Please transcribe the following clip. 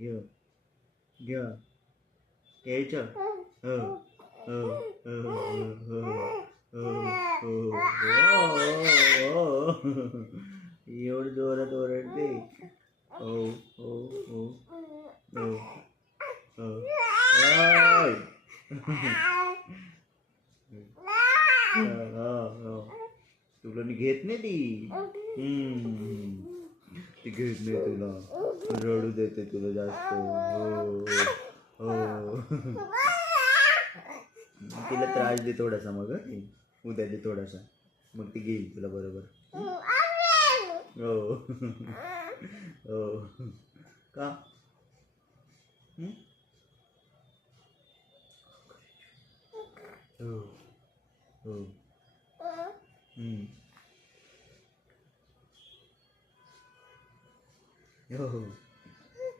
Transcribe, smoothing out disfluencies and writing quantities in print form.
घे घे घ्यायचं हो हो हो हो हो हो हो एवढं जोरात ओरडते हो हो हो हो हो तुला मी घेत नाही ती ती घेत नाही तुला रडू देते तुला जास्त हो हो तिला त्रास दे थोडासा मग उद्या दे थोडासा मग ती घेईल तुला बरोबर हो हो का हो हो हो